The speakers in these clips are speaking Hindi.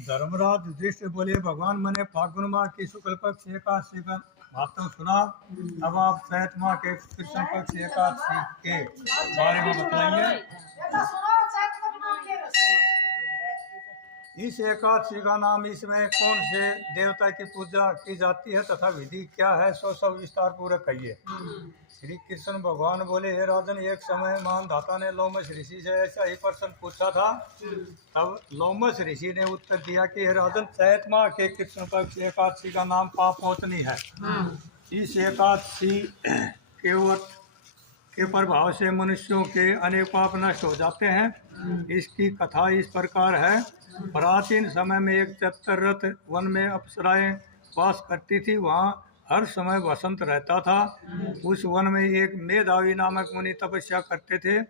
धर्मराज युधिष्ठिर बोले, भगवान मैंने फाल्गुन माह की शुक्ल पक्ष एकादशी का महत्व सुना। अब आप चैत माह के कृष्ण पक्ष एकादशी के बारे में बताइए। इस एकादशी का नाम, इसमें कौन से देवता की पूजा की जाती है तथा विधि क्या है, सो सब विस्तार पूर्वक कहिए। श्री कृष्ण भगवान बोले, हे राजन, एक समय मानधाता ने लोमस ऋषि से ऐसा ही प्रश्न पूछा था। तब लोमस ऋषि ने उत्तर दिया कि हे राजन, चैत माह के कृष्ण पक्ष एकादशी का नाम पापमोचनी है। इस एकादशी के व्रत के प्रभाव से मनुष्यों के अनेक पाप नष्ट हो जाते हैं। इसकी कथा इस प्रकार है। प्राचीन समय में एक चतुरथ वन में अप्सराएं वास करती थी। वहाँ हर समय वसंत रहता था। उस वन में एक मेधावी नामक मुनि तपस्या करते थे।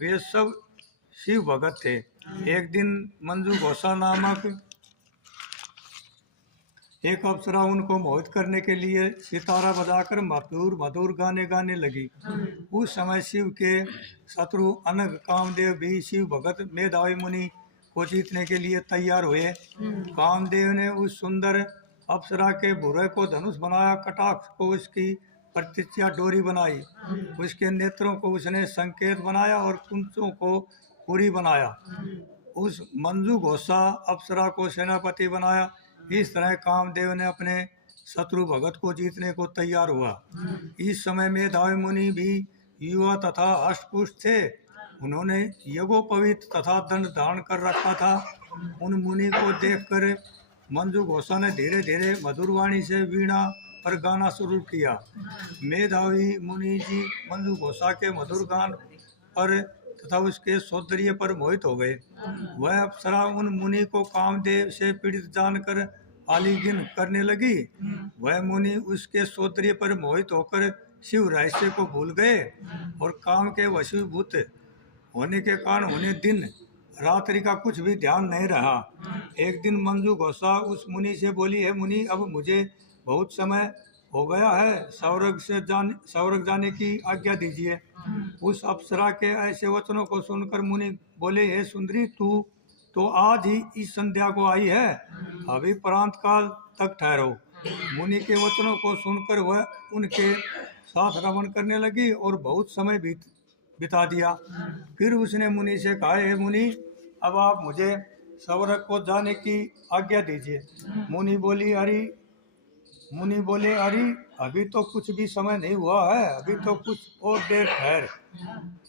वे सब शिव भगत थे। एक दिन मंजू घोषा नामक एक अप्सरा उनको मोहित करने के लिए सितारा बजाकर मधुर मधुर गाने गाने लगी। उस समय शिव के शत्रु अनग कामदेव भी शिव भगत मेधावी मुनि को जीतने के लिए तैयार हुए। कामदेव ने उस सुंदर अप्सरा के भुरे को धनुष बनाया, कटाक्ष को उसकी प्रतिज्ञा डोरी बनाई, उसके नेत्रों को उसने संकेत बनाया और कुंचों को पुरी बनाया। उस मंजू घोषा अप्सरा को सेनापति बनाया। इस तरह कामदेव ने अपने शत्रु भगत को जीतने को तैयार हुआ। इस समय मेधावी मुनि भी युवा तथा हष्टपुष्ट थे। उन्होंने यज्ञोपवीत तथा दंड धारण कर रखा था। उन मुनि को देखकर मंजू घोषा ने धीरे धीरे मधुरवाणी से वीणा पर गाना शुरू किया। मेधावी मुनि जी मंजू घोषा के मधुर गान पर तथा उसके सौंदर्य पर मोहित हो गए। वह अप्सरा उन मुनि को कामदेव से पीड़ित जानकर आलिंगन करने लगी। वह मुनि उसके सौंदर्य पर मोहित होकर शिव रहस्य को भूल गए और काम के वशीभूत होने के कारण उन्हें दिन रात्रि का कुछ भी ध्यान नहीं रहा। एक दिन मंजू घोषा उस मुनि से बोली, है मुनि, अब मुझे बहुत समय हो गया है, स्वर्ग जाने की आज्ञा दीजिए। उस अप्सरा के ऐसे वचनों को सुनकर मुनि बोले, हे सुंदरी, तू तो आज ही इस संध्या को आई है, अभी प्रांत काल तक ठहरो। मुनि के वचनों को सुनकर वह उनके साथ रमण करने लगी और बहुत समय बिता दिया। फिर उसने मुनि से कहा, हे मुनि, अब आप मुझे स्वर्ग को जाने की आज्ञा दीजिए। मुनि बोले, अरे अभी तो कुछ भी समय नहीं हुआ है, अभी तो कुछ और देर ठहर।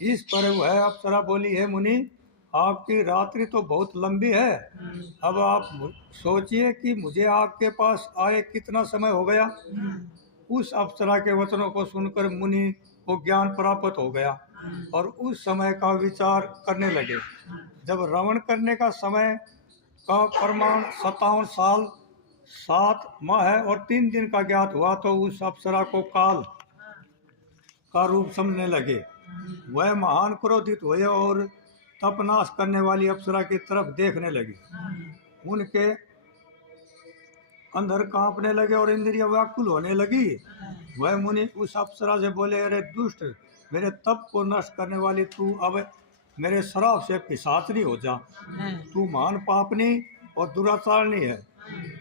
इस पर वह अप्सरा बोली, है मुनि, आपकी रात्रि तो बहुत लंबी है। अब आप सोचिए कि मुझे आपके पास आए कितना समय हो गया। उस अप्सरा के वचनों को सुनकर मुनि को ज्ञान प्राप्त हो गया और उस समय का विचार करने लगे। जब रमण करने का समय का प्रमाण 57 साल 7 माह और 3 दिन का ज्ञात हुआ तो उस अप्सरा को काल का रूप समझने लगे। वह महान क्रोधित हुए और तपनाश करने वाली अप्सरा की तरफ देखने लगे। उनके अंदर कांपने लगे और इंद्रियां व्याकुल होने लगी। वह मुनि उस अप्सरा से बोले, अरे दुष्ट, मेरे तप को नष्ट करने वाली तू अब मेरे श्राप से पिशाचनी हो जा। तू महान पापनी और दुराचारणी है,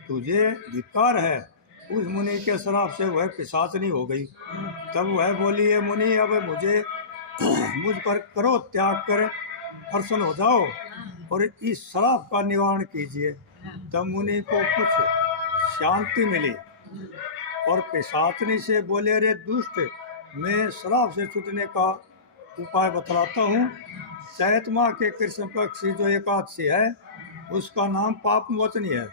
तुझे धिक्कार है। उस मुनि के श्राप से वह पिशाचनी हो गई। तब वह बोली, है मुनि, अब मुझ पर करो त्याग कर प्रसन्न हो जाओ और इस श्राप का निवारण कीजिए। तब मुनि को कुछ शांति मिली और पिशाचनी से बोले, अरे दुष्ट, मैं श्राप से छूटने का उपाय बतलाता हूँ। चैत माह के कृष्ण पक्ष जो एकादशी है उसका नाम पापमोचनी है।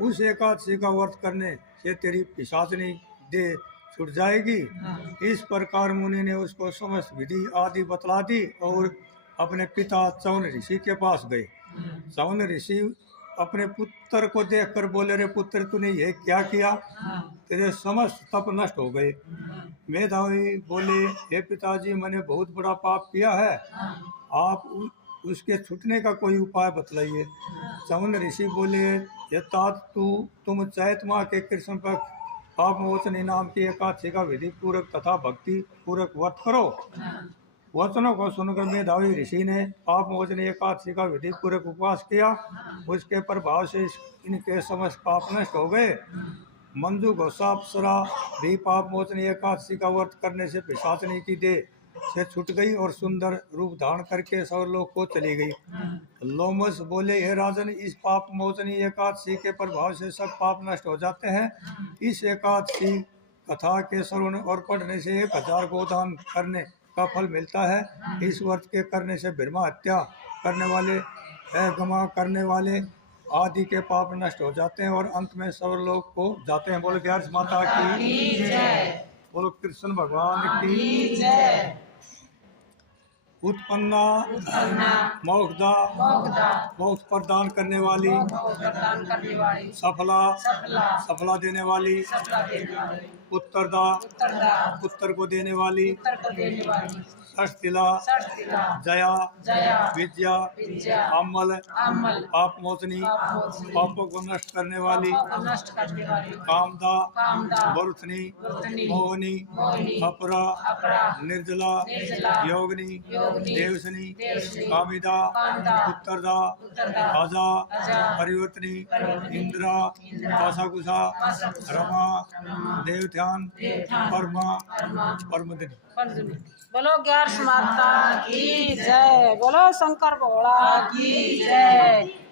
उस एकादशी का व्रत करने से तेरी पिशाचनी देह छूट जाएगी। इस प्रकार मुनि ने उसको समस्त विधि आदि बतला दी और अपने पिता चौन ऋषि के पास गए। चौन ऋषि अपने पुत्र को देखकर बोले, रे पुत्र, तूने ये क्या किया, तेरे समस्त तप नष्ट हो गए। मेधावी बोले, हे पिताजी, मैंने बहुत बड़ा पाप किया है, आप उसके छूटने का कोई उपाय बतलाइए। चौन ऋषि बोले, ये तात तुम चैत माह के कृष्ण पक्ष पापमोचनी नाम की एकादशी का विधि पूर्वक तथा भक्ति पूर्वक व्रत करो। वचनों को सुनकर मेधावी ऋषि ने पाप मोचनी एकादशी का विधि पूर्वक उपवास किया। उसके प्रभाव से इनके समस्त पाप नष्ट हो गए। मंजू घोषा अप्सरा भी पाप मोचनी एकादशी का व्रत करने से पिशाचनी की देह से छूट गई और सुंदर रूप धारण करके स्वर्गलोक को चली गई। लोमस बोले, हे राजन, इस पाप मोचनी एकादशी के प्रभाव से सब पाप नष्ट हो जाते हैं। इस एकादशी कथा के श्रवण और पढ़ने से 1000 गोदान करने का फल मिलता है। इस व्रत के करने से ब्रह्मा हत्या करने वाले, गमा करने वाले आदि के पाप नष्ट हो जाते हैं और अंत में स्वर्गलोक को जाते हैं। बोलो ग्यारस माता की जय। बोलो कृष्ण भगवान की जय। उत्पन्ना मोक्षदा मोक्ष प्रदान करने वाली, सफला देने वाली, उत्तरदा उत्तर को देने वाली, षष्टिला जया विद्या, अमल पाप मोचनी पापों को नष्ट करने वाली, कामदा वरुथनी मोहनी, अपरा निर्जला योगिनी देवसनी, कामिदा उत्तरदा आजा परिवर्तनी, इंद्रा कासाकुसा, रमा देवध्यान, परमा परमदिनी। बोलो ग्यारस माता की जय। बोलो शंकर भोला की जय।